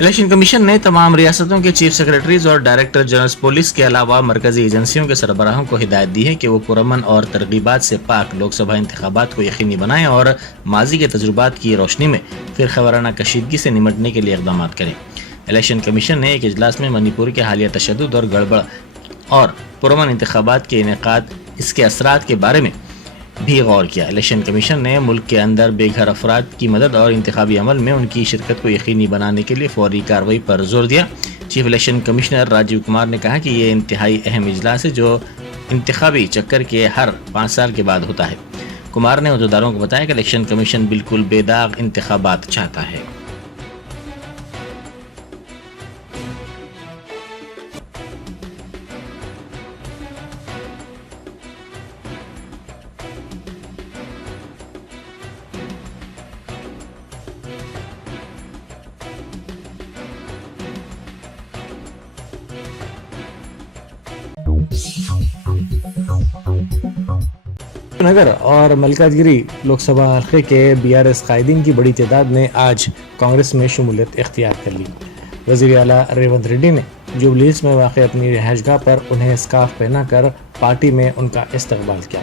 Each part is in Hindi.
इलेक्शन कमीशन ने तमाम रियासतों के चीफ सेक्रेटरीज और डायरेक्टर जनरल पुलिस के अलावा मरकजी एजेंसियों के सरबराहों को हिदायत दी है कि वो पुरअमन और तरगीबात से पाक लोकसभा इंतखाबात को यकीनी बनाएं और माजी के तजुर्बात की रोशनी में फिर खबराना कशीदगी से निमटने के लिए इकदाम करें। इलेक्शन कमीशन ने एक इजलास में मणिपुर के हालिया तशद्दुद और गड़बड़ और पुरअमन इंतखाबात के इनेकाद इसके असरात के बारे में भी गौर किया। इलेक्शन कमीशन ने मुल्क के अंदर बेघर अफराद की मदद और इंतखाबी अमल में उनकी शिरकत को यकीनी बनाने के लिए फौरी कार्रवाई पर जोर दिया। Chief election commissioner Rajiv Kumar ने कहा कि ये इंतहाई अहम इजलास है जो इंतखाबी चक्कर के हर 5 साल के बाद होता है। कुमार ने अहदेदारों को बताया कि इलेक्शन कमीशन बिल्कुल बेदाग इंतखाबात चाहता है। नगर और मलकाजगिरी लोकसभा हल्के के बीआरएस कायदीन की बड़ी तादाद ने आज कांग्रेस में शमूलियत इख्तियार कर ली। वज़ीर आला रेवंत रेड्डी ने जुबलीस में वाक़ अपनी रिहाइशगाह पर उन्हें स्कार्फ पहनाकर पार्टी में उनका इस्तकबाल किया।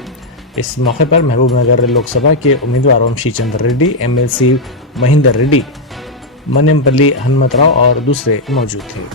इस मौके पर महबूबनगर लोकसभा के उम्मीदवार वंशी चंद्र रेड्डी, एमएलसी महेंदर रेड्डी, मनेमपल्ली हनुमतराव और दूसरे मौजूद थे।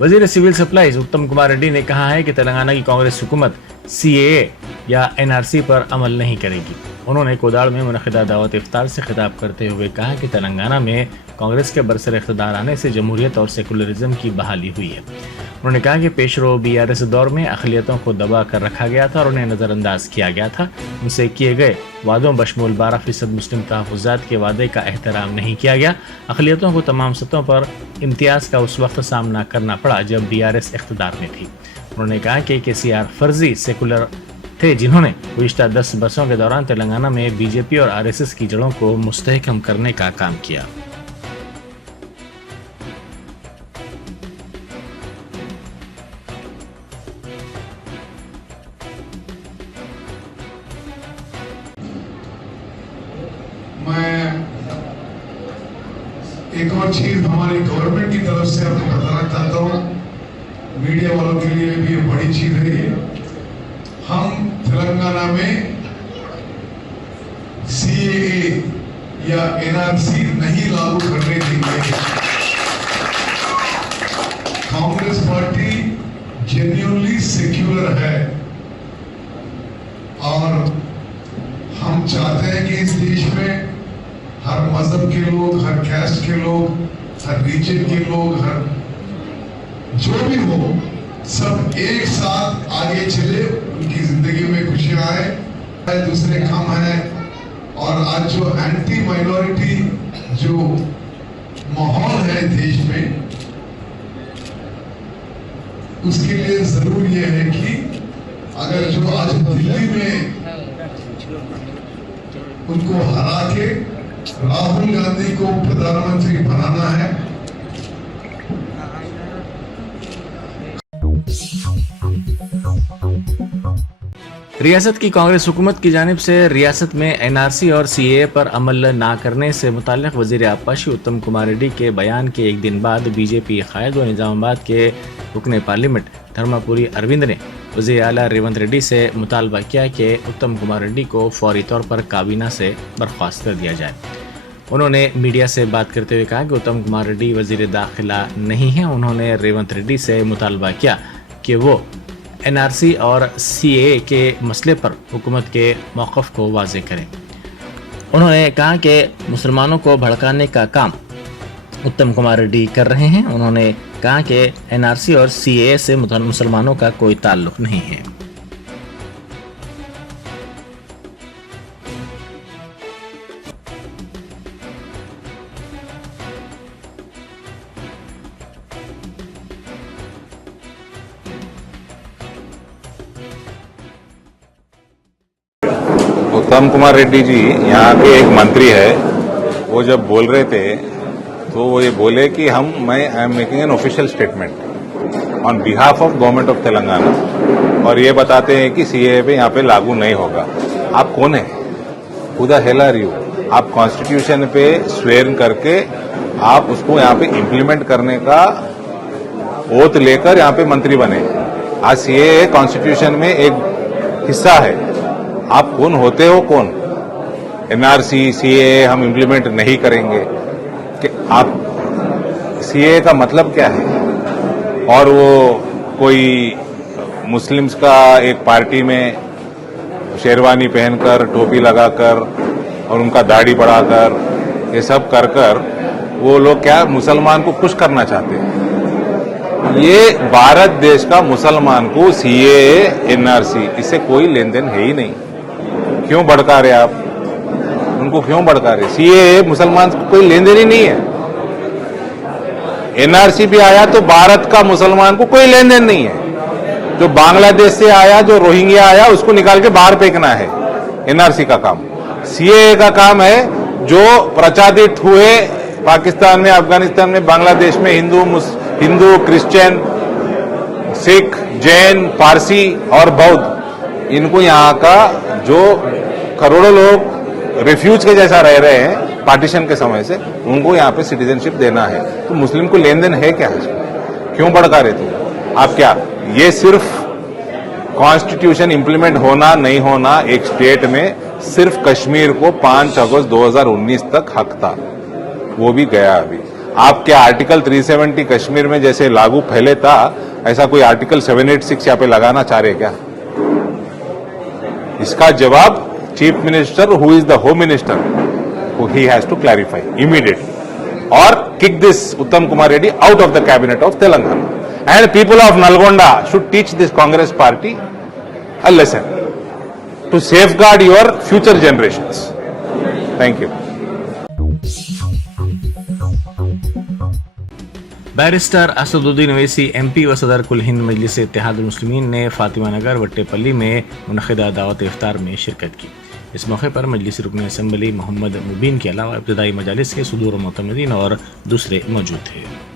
वजीर सिविल सप्लाईज उत्तम कुमार रेड्डी ने कहा है कि तेलंगाना की कांग्रेस हुकूमत सीएए या एनआरसी पर अमल नहीं करेगी। उन्होंने कोदाड़ में मुनक़िदा दावत इफ्तार से खिताब करते हुए कहा कि तेलंगाना में कांग्रेस के बरसर इख्तिदार आने से जमहूरियत और सेकुलरिज्म की बहाली हुई है। उन्होंने कहा कि पेशरो बीआरएस दौर में अक़लियतों को दबा कर रखा गया था और उन्हें नज़रअंदाज किया गया था। उनसे किए गए वादों बशमूल 12% मुस्लिम तहफ़्फ़ुज़ात के वादे का एहतराम नहीं किया गया। अक़लियतों को तमाम सतहों पर इम्तियाज़ का उस वक्त सामना करना पड़ा जब बीआरएस इख्तिदार में थी। उन्होंने कहा कि केसीआर फर्जी सेकुलर थे जिन्होंने गुज़िश्ता 10 बरसों के दौरान तेलंगाना में बीजेपी और आरएसएस की जड़ों को मुस्तहकम करने का काम किया। मैं एक और चीज हमारी गवर्नमेंट की तरफ से आपको बताना चाहता हूं, मीडिया वालों के लिए भी बड़ी चीज है ये। हम तेलंगाना में सीएए या एनआरसी नहीं लागू करने देंगे। कांग्रेस पार्टी जेन्युइनली सेक्युलर है और हम चाहते हैं कि इस देश में हर मजहब के लोग, हर कैस्ट के लोग, हर रीजन के लोग, हर जो भी हो, सब एक साथ आगे चले, उनकी जिंदगी में खुशियां आए, दूसरे काम है। और आज जो एंटी माइनॉरिटी जो माहौल है देश में, उसके लिए जरूर ये है कि अगर जो आज दिल्ली में उनको हरा के राहुल गांधी को प्रधानमंत्री बनाना है, रियासत की कांग्रेस हुकूमत की जानिब से रियासत में एनआरसी और सीएए पर अमल ना करने से मुताल्लिक़ वज़ीर आबपाशी उत्तम कुमार रेड्डी के बयान के एक दिन बाद बीजेपी कायद व निज़ामाबाद के रुकने पार्लियामेंट धर्मापुरी अरविंद ने वज़ीर आला रेवंत रेड्डी से मुतालबा किया कि उत्तम कुमार रेड्डी को फौरी तौर पर काबीना से बर्खास्त कर दिया जाए। उन्होंने मीडिया से बात करते हुए कहा कि उत्तम कुमार रेड्डी वज़ीर दाखिला नहीं हैं। उन्होंने रेवंत रेड्डी से मुतालबा किया कि वो एनआरसी और सीएए के मसले पर हुकूमत के मौक़िफ़ को वाज़ेह करें। उन्होंने कहा कि मुसलमानों को भड़काने का काम उत्तम कुमार रेड्डी कर रहे हैं। उन्होंने कहा कि एनआरसी और सीएए से मुसलमानों का कोई ताल्लुक़ नहीं है। उत्तम कुमार रेड्डी जी यहाँ के एक मंत्री है, वो जब बोल रहे थे तो वो ये बोले कि I am making an official statement on behalf of government of Telangana, और ये बताते हैं कि सीएए पे यहाँ पे लागू नहीं होगा। आप कौन है? Who the hell are you? आप कॉन्स्टिट्यूशन पे स्वेर करके आप उसको यहाँ पे इम्प्लीमेंट करने का ओथ लेकर यहाँ पे मंत्री बने। आज सीएए कॉन्स्टिट्यूशन में एक हिस्सा है। आप कौन होते हो? कौन? एनआरसी सीएए हम इम्प्लीमेंट नहीं करेंगे कि आप सीएए का मतलब क्या है? और वो कोई मुस्लिम्स का एक पार्टी में शेरवानी पहनकर टोपी लगाकर और उनका दाढ़ी बढ़ाकर ये सब कर कर वो लोग क्या मुसलमान को खुश करना चाहते हैं। ये भारत देश का मुसलमान को सीएए एनआरसी इससे कोई लेन देन है ही नहीं। क्यों भड़का रहे आप उनको? क्यों भड़का रहे? सीएए मुसलमान को कोई लेन देन ही नहीं है। एनआरसी भी आया तो भारत का मुसलमान को कोई लेन देन नहीं है। जो बांग्लादेश से आया, जो रोहिंग्या आया, उसको निकाल के बाहर फेंकना है एनआरसी का काम। सीएए का काम है जो प्रचारित हुए पाकिस्तान में, अफगानिस्तान में, बांग्लादेश में हिंदू, क्रिश्चियन, सिख, जैन, पारसी और बौद्ध, इनको यहाँ का जो करोड़ों लोग रिफ्यूज के जैसा रह रहे हैं पार्टीशन के समय से, उनको यहाँ पे सिटीजनशिप देना है। तो मुस्लिम को लेन देन है क्या? क्यों भड़का रहे थे आप? क्या ये सिर्फ कॉन्स्टिट्यूशन इंप्लीमेंट होना नहीं होना एक स्टेट में सिर्फ कश्मीर को 5 अगस्त 2019 तक हक था, वो भी गया अभी। आप क्या आर्टिकल 370 कश्मीर में जैसे लागू पहले था, ऐसा कोई आर्टिकल 786 यहाँ पे लगाना चाह रहे क्या? इसका जवाब chief minister who is the home minister, he has to clarify immediately और kick this Uttam Kumar Reddy out of the cabinet of Telangana. And people of Nalgonda should teach this Congress party a lesson to safeguard your future generations. Thank you. Barrister Asaduddin Owaisi MP व सदर कुल हिंद मजलिस इत्तेहादुल मुस्लिमीन ने फातिमा नगर वट्टेपल्ली में मुनक़िदा दावत इफ्तार में शिरकत की। इस मौके पर मजलिस रुकन असम्बली मोहम्मद मुबीन के अलावा इब्तदाई मजालिस के सुदूर मुतमदीन और दूसरे मौजूद थे।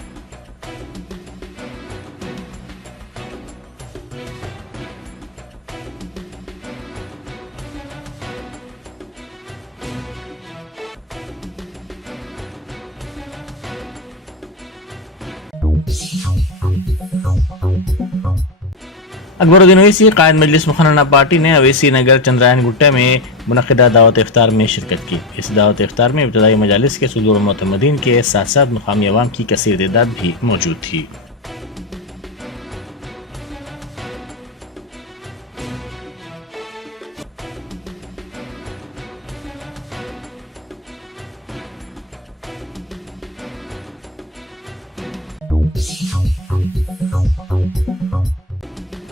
अकबरुद्दीन ओवैसी कायद मजलिस मुखन्ना पार्टी ने अवैसी नगर चंद्रायन गुट्टा में मुनक़िदा दावत इफ्तार में शिरकत की। इस दावत इफ्तार में इब्तदाई मजालिस के सुदूर मुतमदीन के साथ साथ मुकामी अवाम की कसीर तादाद भी मौजूद थी।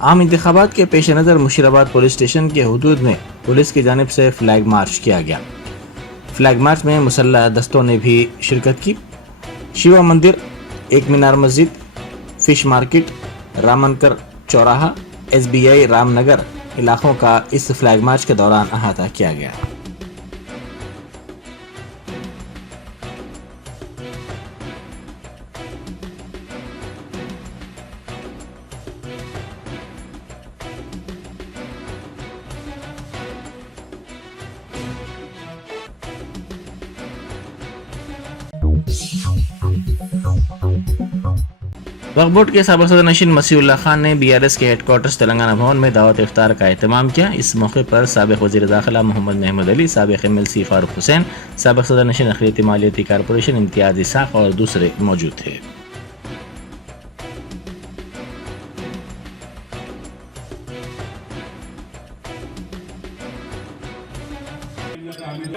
आम इंतखाबात के पेश नज़र मुशीराबाद पुलिस स्टेशन के हुदूद में पुलिस की जानिब से फ्लैग मार्च किया गया। फ्लैग मार्च में मुसल्लह दस्तों ने भी शिरकत की। शिवा मंदिर, एक मीनार मस्जिद, फिश मार्केट, रामनकर चौराहा, SBI रामनगर इलाकों का इस फ्लैग मार्च के दौरान अहाता किया गया। वक्फ बोर्ड के साबिक़ सदर नशीन मसीहुल्लाह खान ने BRS के हेडक्वार्टर्स तेलंगाना भवन में दावत इफ्तार का एहतमाम किया। इस मौके पर साबिक़ वज़ीर दाखिला मोहम्मद महमूद अली, साबिक़ MLC फारूक हुसैन, साबिक़ सदर नशीन अक़लियती मालियाती कॉरपोरेशन इम्तियाज़ इसाक़ और दूसरे मौजूद थे।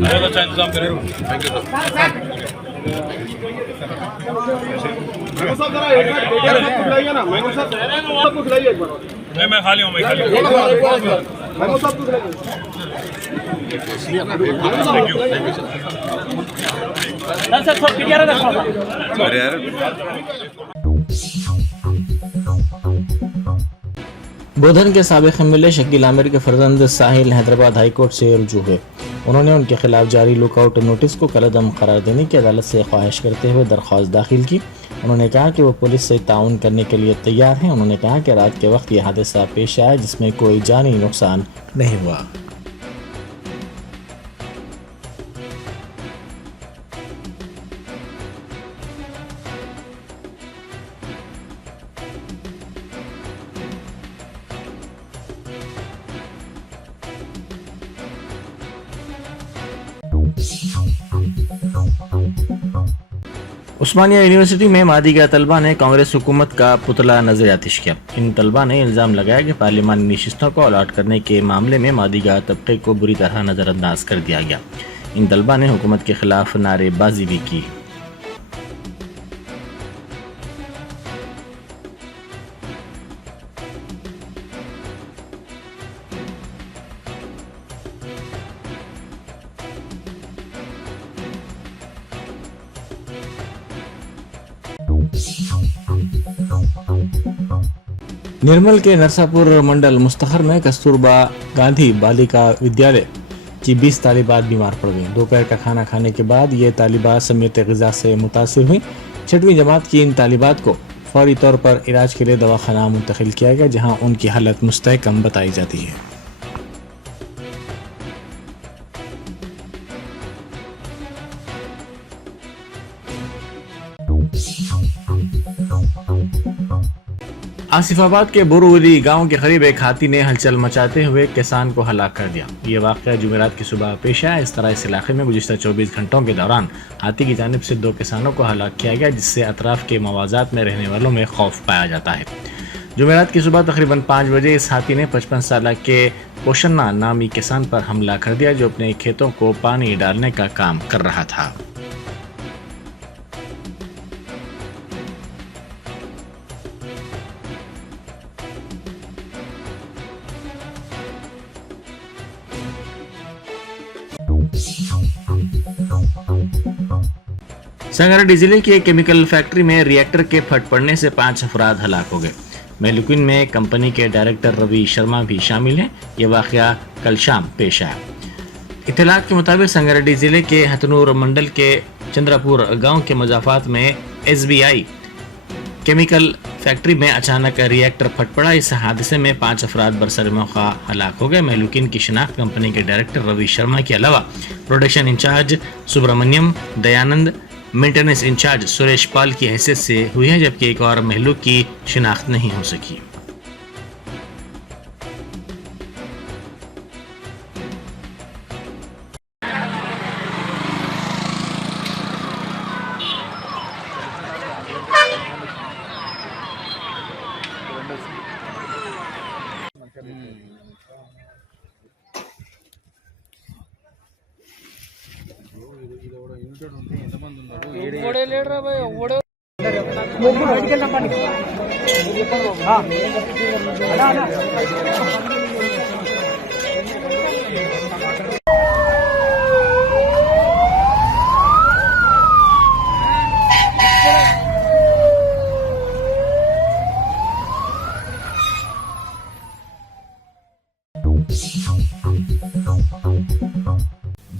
बहुत अच्छा इंतजाम करें। मैं खाली हूँ, मैं खाली हूँ। बोधन के साबिक एमएलए शकील आमिर के फर्जंद साहिल हैदराबाद हाई कोर्ट से रुजू हुए। उन्होंने उनके खिलाफ जारी लुकआउट नोटिस को कलअदम करार देने की अदालत से ख्वाहिश करते हुए दरख्वास्त दाखिल की। उन्होंने कहा कि वो पुलिस से ताउन करने के लिए तैयार हैं। उन्होंने कहा कि रात के वक्त यह हादसा पेश आया जिसमें कोई जानी नुकसान नहीं हुआ। उस्मानिया यूनिवर्सिटी में मादीगा तलबा ने कांग्रेस हुकूमत का पुतला नजर आतिश किया। इन तलबा ने इल्जाम लगाया कि पार्लिमानी नशिस्तों को अलॉट करने के मामले में मादीगा तबके को बुरी तरह नजरअंदाज कर दिया गया। इन तलबा ने हुकूमत के खिलाफ नारेबाजी भी की। निर्मल के नरसापुर मंडल मुस्तखर में कस्तूरबा गांधी बालिका विद्यालय की 20 तालिबात बीमार पड़ गईं। दोपहर का खाना खाने के बाद ये तालिबात समेत ग़िज़ा से मुतासिर हुई। 6वीं जमात की इन तालिबात को फौरी तौर पर इलाज के लिए दवाखाना मुंतकिल किया गया, जहां उनकी हालत मुस्तहकम बताई जाती है। आसिफाबाद के बुरुवली गांव के करीब एक हाथी ने हलचल मचाते हुए किसान को हलाक कर दिया। ये वाक़या जुमेरात की सुबह पेश आया। इस तरह इस इलाके में गुज़िश्ता 24 घंटों के दौरान हाथी की जानिब से 2 किसानों को हलाक किया गया, जिससे अतराफ के मवाज़ात में रहने वालों में खौफ पाया जाता है। जुमेरात की सुबह तकरीबन 5 बजे इस हाथी ने 55 साल के पोशन्ना नामी किसान पर हमला कर दिया, जो अपने खेतों को पानी डालने का काम कर रहा था। संगारेड्डी जिले की एक केमिकल फैक्ट्री में रिएक्टर के फट पड़ने से 5 अफराद हलाक हो गए। मेलुकिन में कंपनी के डायरेक्टर रवि शर्मा भी शामिल हैं। ये वाक़या कल शाम पेश आया। इत्तलात के मुताबिक संगारेड्डी जिले के हथनूर मंडल के चंद्रापुर गांव के मजाफात में SBI केमिकल फैक्ट्री में अचानक रिएक्टर फट पड़ा। इस हादसे में 5 अफराद बरसर मौका हलाक हो गए। मेलुकिन की शिनाख्त कंपनी के डायरेक्टर रवि शर्मा के अलावा production incharge Subramanyam Dayanand, maintenance incharge Suresh Pal की हैसियत से हुई है, जबकि एक और महलूक की शिनाख्त नहीं हो सकी।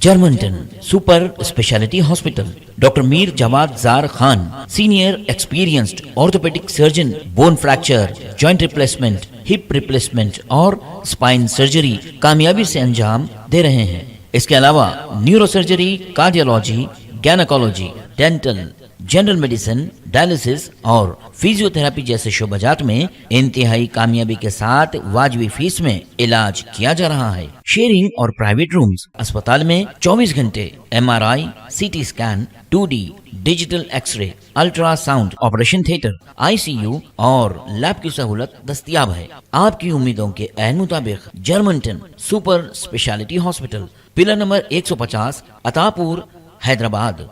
जर्मनटन super speciality hospital, doctor Mir Jawad Zar Khan, senior experienced orthopaedic surgeon, bone fracture, joint replacement, hip replacement और स्पाइन सर्जरी कामयाबी से अंजाम दे रहे हैं। इसके अलावा neuro surgery, cardiology, gynaecology, dental, general medicine, dialysis और फिजियोथेरेपी जैसे शोबाजात में इंतहाई कामयाबी के साथ वाजबी फीस में इलाज किया जा रहा है। शेयरिंग और प्राइवेट रूम्स, अस्पताल में 24 घंटे MRI, CT scan, 2D digital x-ray, ultrasound, operation theatre, ICU और लैब की सहूलत दस्तयाब है। आपकी उम्मीदों के ऐन मुताबिक Germanten super speciality hospital, pillar number 150, Attapur, Hyderabad.